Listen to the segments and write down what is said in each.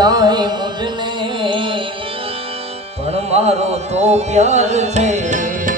ચાહે મુજને. પણ મારો તો પ્યાર છે.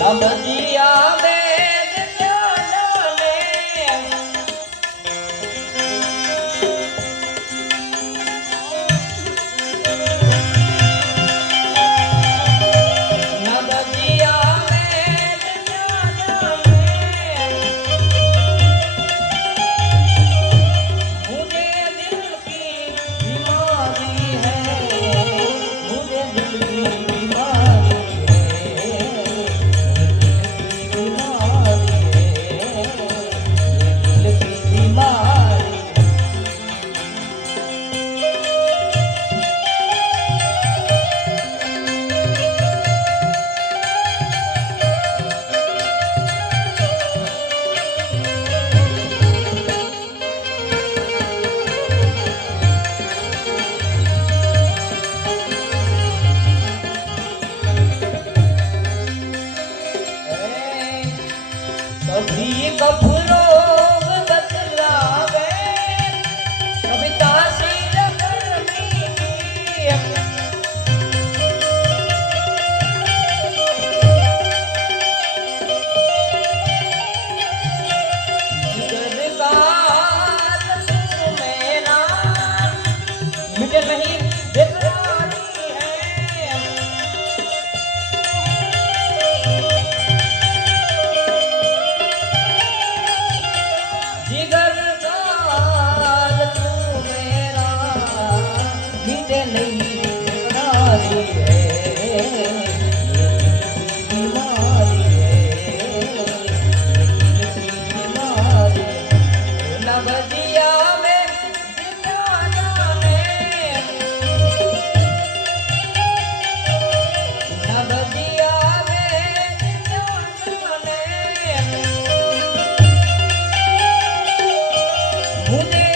રમતી આવે Only.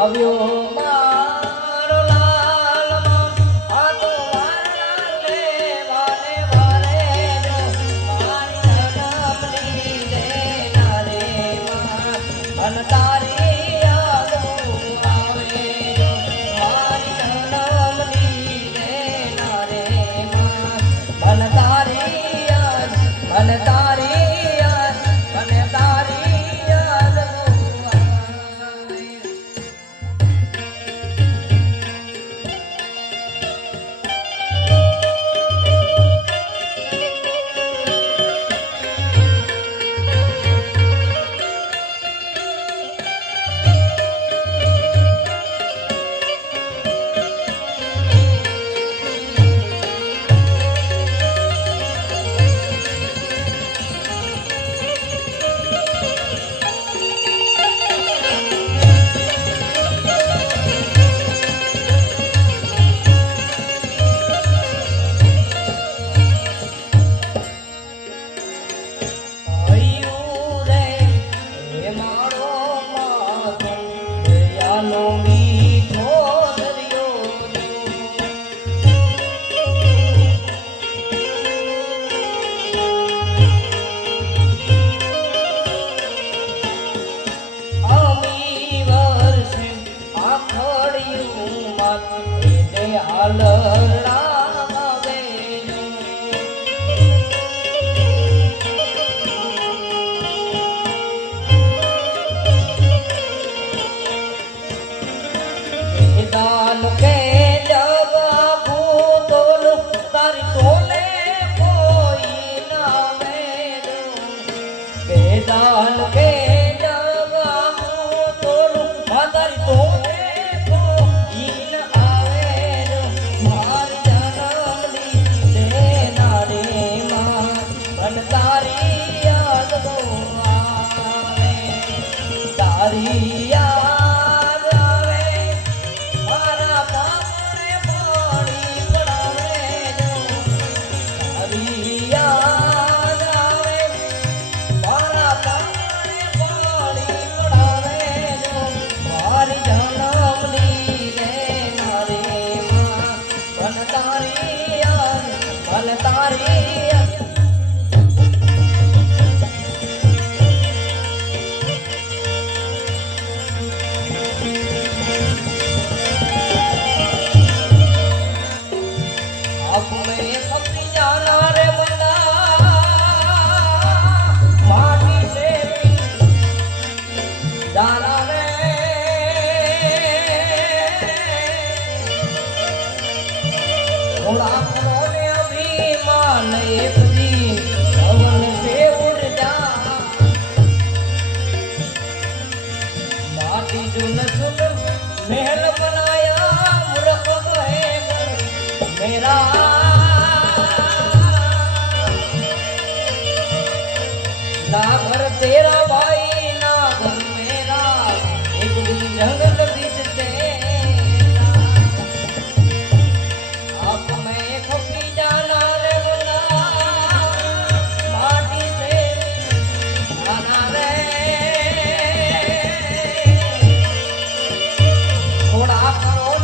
આવ્યો. ભોળા ભોળે અભિમાન એક દી. Amor.